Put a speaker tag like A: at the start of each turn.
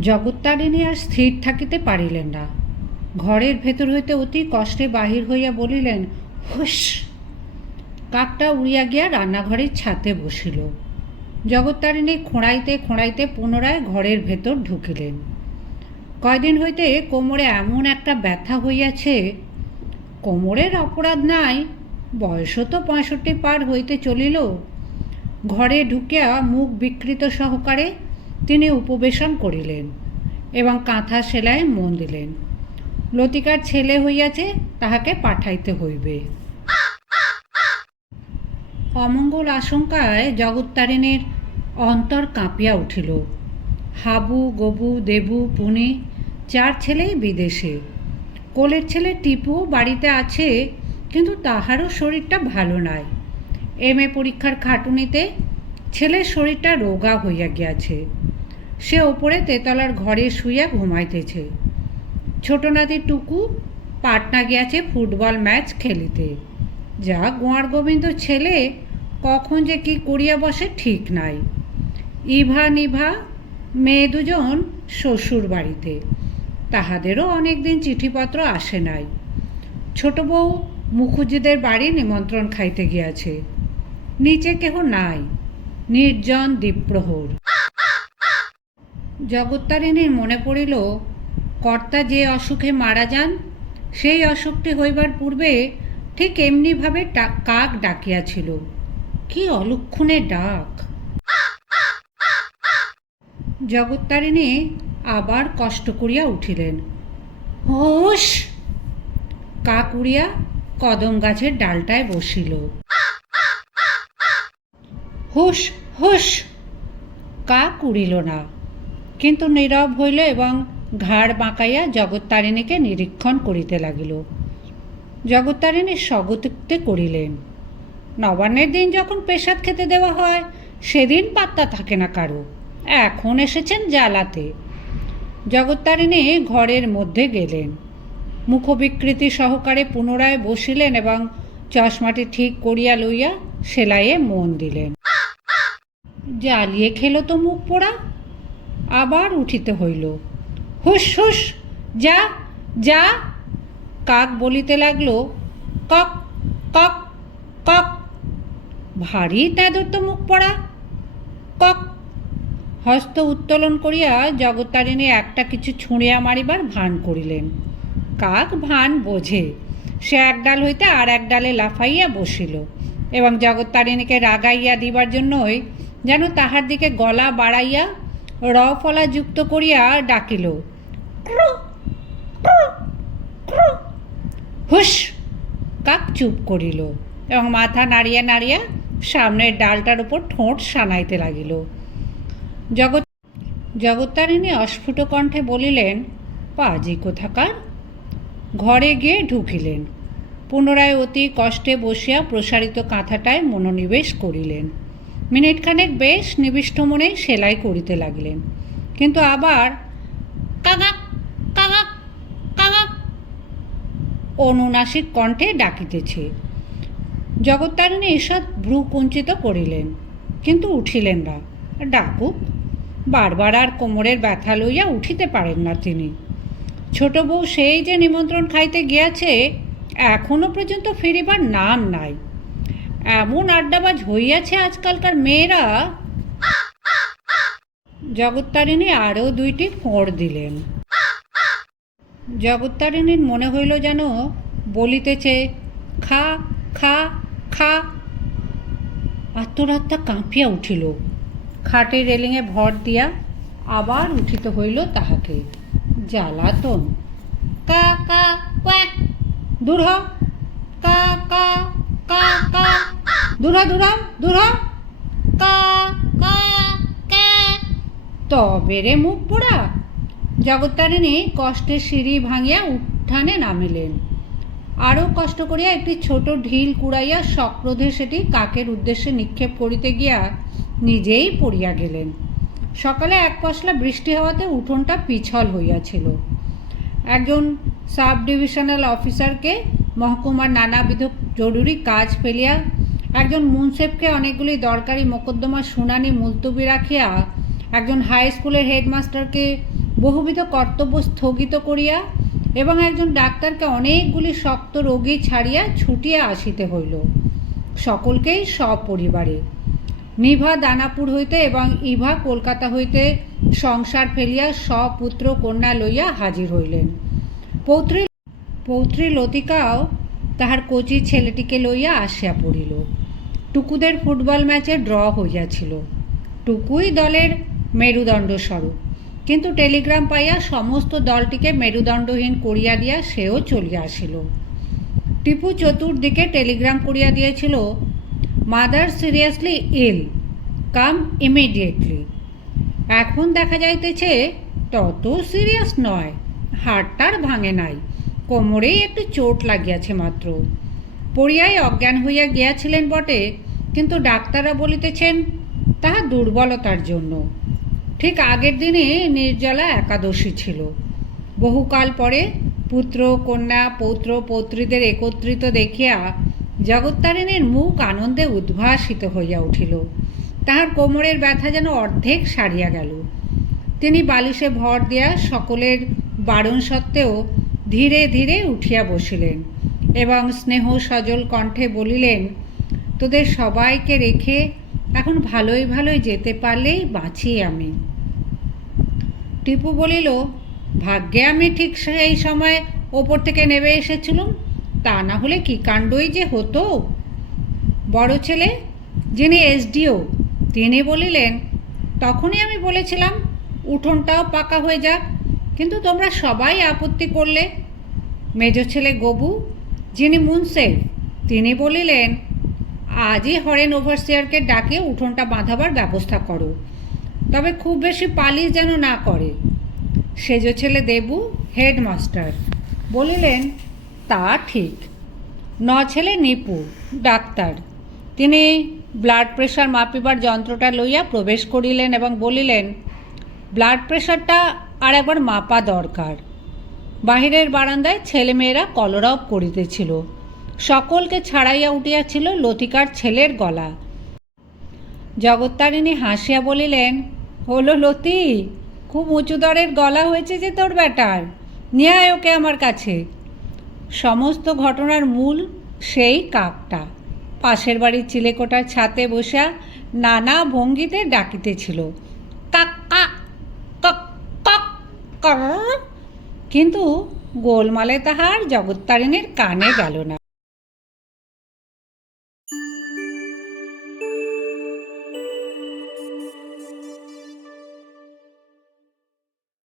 A: জগত্তারিণী আর স্থির থাকিতে পারিলেন না। ঘরের ভেতর হইতে অতি কষ্টে বাহির হইয়া বলিলেন হুস কাকটা উড়িয়া গিয়া রান্নাঘরের ছাতে বসিল। জগত্তারিণী খোঁড়াইতে খোঁড়াইতে পুনরায় ঘরের ভেতর ঢুকিলেন। কয়দিন হইতে কোমরে এমন একটা ব্যথা হইয়াছে, কোমরের অপরাধ নাই, বয়সও তো পঁয়ষট্টি পার হইতে চলিল। ঘরে ঢুকিয়া মুখ বিকৃত সহকারে তিনি উপবেশন করিলেন এবং কাঁথা সেলায় মন দিলেন। লতিকার ছেলে হইয়াছে, তাহাকে পাঠাইতে হইবে। অমঙ্গল আশঙ্কায় জগত্তারিণীর অন্তর কাঁপিয়া উঠিল। হাবু, গবু, দেবু, পুনি, চার ছেলেই বিদেশে। কোলের ছেলে টিপু বাড়িতে আছে, কিন্তু তাহারও শরীরটা ভালো নাই। এম এ পরীক্ষার খাটুনিতে ছেলের শরীরটা রোগা হইয়া গিয়াছে। সে ওপরে তেতলার ঘরে শুইয়া ঘুমাইতেছে। ছোট নাতি টুকু পাটনা গিয়াছে ফুটবল ম্যাচ খেলিতে। যা গোয়ার গোবিন্দ ছেলে, কখন যে কি করিয়া বসে ঠিক নাই। ইভা নিভা, মেয়ে দুজন শ্বশুর বাড়িতে। তাহাদেরও অনেক দিন চিঠিপত্র আসে নাই। ছোট বউ মুখুজ্জিদের বাড়ি নিমন্ত্রণ খাইতে গিয়াছে। নিচে কেহ নাই। নির্জন দ্বীপ্রহর জগত্তারিণীর মনে পড়িল, কর্তা যে অসুখে মারা যান, সেই অসুখটি হইবার পূর্বে ঠিক এমনিভাবে কাক ডাকিয়াছিল। কি অলক্ষণে ডাক! জগত্তারিণী আবার কষ্ট করিয়া উঠিলেন। হোস কাক উড়িয়া কদম গাছের ডালটায় বসিল। হুস হুস কাক উড়িল না। কিন্তু নীরব হইল এবং ঘাড় বাঁকাইয়া জগত্তারিণীকে নিরীক্ষণ করিতে লাগিল। জগত্তারিণী স্বগতিতে করিলেন, নবান্নের দিন যখন পেশাদ খেতে দেওয়া হয়, সেদিন পাত্তা থাকে না কারও, এখন এসেছেন জ্বালাতে। জগত্তারিণী ঘরের মধ্যে গেলেন, মুখবিকৃতি সহকারে পুনরায় বসিলেন এবং চশমাটি ঠিক করিয়া লইয়া সেলাইয়ে মন দিলেন। জ্বালিয়ে খেলো তো মুখ পোড়া আবার উঠিতে হইল। হুস হুস যা যা। কাক বলিতে লাগল, কক কক কক। ভারী তেঁদর তো মুখ পড়া। কক। হস্ত উত্তোলন করিয়া জগত্তারিণী একটা কিছু ছুঁড়িয়া মারিবার ভান করিলেন। কাক ভান বোঝে, সে এক ডাল হইতে আর এক ডালে লাফাইয়া বসিল এবং জগত্তারিণীকে রাগাইয়া দিবার জন্যই যেন তাহার দিকে গলা বাড়াইয়া র ফলা যুক্ত করিয়া ডাকিল। হুস কাক চুপ করিল এবং মাথা নাড়িয়া নাড়িয়া সামনের ডালটার উপর ঠোঁট সানাইতে লাগিল। জগৎ জগত্তারিণী অস্ফুট কণ্ঠে বলিলেন পাজি কোথাকার? ঘরে গিয়ে ঢুকিলেন। পুনরায় অতি কষ্টে বসিয়া প্রসারিত কাঁথাটায় মনোনিবেশ করিলেন। মিনিটখানেক বেশ নিবিষ্ট মনে সেলাই করিতে লাগিলেন। কিন্তু আবার কাগাক কাগাক কাগাক অনুনাসিক কণ্ঠে ডাকিতেছে। জগত্তারিণী ঈষৎ ভ্রু কুঞ্চিত করিলেন, কিন্তু উঠিলেন না। ডাকুক, বারবার আর কোমরের ব্যথা লইয়া উঠিতে পারেন না তিনি। ছোট বউ সেই যে নিমন্ত্রণ খাইতে গিয়াছে, এখনও পর্যন্ত ফিরিবার নাম নাই। এমন আড্ডাবাজ হইয়াছে আজকালকার মেয়েরা। জগত্তারিণী আরও দুইটি ফোঁড় দিলেন। জগত্তারিণীর মনে হইল যেন বলিতেছে, খা খা খা। আত্মরাত্মা কাঁপিয়া উঠিল। খাটে রেলিংয়ে ভর দিয়া আবার উঠিতে হইল তাহাকে। জ্বালাতন। কা কা দূর হ। কা কা কা কা দূর দূর। কা কা কা। তবে রে মুখ পোড়া। জগত্তারিণী কষ্টের সিঁড়ি ভাঙিয়া উঠানে নামিলেন। আরও কষ্ট করিয়া একটি ছোট ঢিল কুড়াইয়া সক্রোধে সেটি কাকের উদ্দেশ্যে নিক্ষেপ করিতে গিয়া নিজেই পড়িয়া গেলেন। সকালে এক পশলা বৃষ্টি হওয়াতে উঠোনটা পিছল হইয়াছিল। একজন সাব ডিভিশনাল অফিসারকে মহকুমার নানাবিধ জরুরি কাজ ফেলিয়া একজন মুন্সেফকে অনেকগুলি দরকারি মোকদ্দমা শুনানি মুলতবি রাখিয়া একজন হাই স্কুলের হেডমাস্টারকে বহুবিধ কর্তব্য স্থগিত করিয়া এবং একজন ডাক্তারকে অনেকগুলি শক্ত রোগী ছাড়িয়া ছুটিয়া আসিতে হইল। সকলকেই সপরিবারে। নিভা দানাপুর হইতে এবং ইভা কলকাতা হইতে সংসার ফেলিয়া সপুত্র কন্যা লইয়া হাজির হইলেন। পৌত্রী পৌত্রী লতিকাও তাহার কচি ছেলেটিকে লইয়া আসিয়া পড়িল। টুকুদের ফুটবল ম্যাচে ড্র হইয়াছিল। টুকুই দলের মেরুদণ্ড স্বরূপ। কিন্তু টেলিগ্রাম পাইয়া সমস্ত দলটিকে মেরুদণ্ডহীন করিয়া দিয়া সেও চলিয়া আসিল। টিপু চতুর্দিকে টেলিগ্রাম করিয়া দিয়েছিল, mother seriously ill, come immediately. এখন দেখা যাইতেছে তত সিরিয়াস নয়, হাড়টার ভাঙে নাই। কোমরেই একটু চোট লাগিয়াছে মাত্র। পড়িয়াই অজ্ঞান হইয়া গিয়াছিলেন বটে, কিন্তু ডাক্তাররা বলিতেছেন, তাহা দুর্বলতার জন্য। ঠিক আগের দিনে নির্জলা একাদশী ছিল। বহুকাল পরে পুত্র, কন্যা, পৌত্র, পৌত্রীদের একত্রিত দেখিয়া জগত্তারিণীর মুখ আনন্দে উদ্ভাসিত হইয়া উঠিল। তাহার কোমরের ব্যথা যেন অর্ধেক সারিয়া গেল। তিনি বালিশে ভর দিয়া সকলের বারণ সত্ত্বেও ধীরে ধীরে উঠিয়া বসিলেন এবং স্নেহ সজল কণ্ঠে বলিলেন, তোদের সবাইকে রেখে এখন ভালোই ভালোই যেতে পারলেই বাঁচি আমি। টিপু বলিল, ভাগ্যে আমি ঠিক সেই সময় ওপর থেকে নেমে এসেছিলুম, তা না হলে কী কাণ্ডই যে হতো? বড় ছেলে, যিনি এসডিও, তিনি বলিলেন, তখনই আমি বলেছিলাম, উঠোনটাও পাকা হয়ে যাক, কিন্তু তোমরা সবাই আপত্তি করলে মেজ ছেলে গবু, যিনি মুনসেফ তিনি বলিলেন, আজই হরেন ওভারসিয়ারকে ডাকে উঠোনটা বাঁধাবার ব্যবস্থা করো। তবে খুব বেশি পালিশ যেন না করে। সেজ ছেলে দেবু, হেডমাস্টার, বলিলেন, তা ঠিক। ন ছেলে নিপু, ডাক্তার। তিনি ব্লাড প্রেশার মাপিবার যন্ত্রটা লইয়া প্রবেশ করিলেন এবং বলিলেন, ব্লাড প্রেশারটা আর একবার মাপা দরকার। বাহিরের বারান্দায় ছেলেমেয়েরা কলরব করিতেছিল। সকলকে ছাড়াইয়া উঠিয়াছিল লতিকার ছেলের গলা। জগত্তারিণী হাসিয়া বলিলেন, হলো লতি, খুব উঁচু দরের গলা হয়েছে যে তোর ব্যাটার। নিয়ে ওকে আমার কাছে। সমস্ত ঘটনার মূল সেই কাকটা। পাশের বাড়ির চিলেকোটার ছাতে বসা নানা ভঙ্গিতে ডাকিতেছিল। কাক কাক কক কক। কিন্তু গোলমালে তাহার জগত্তারিণীর কানে গেল না।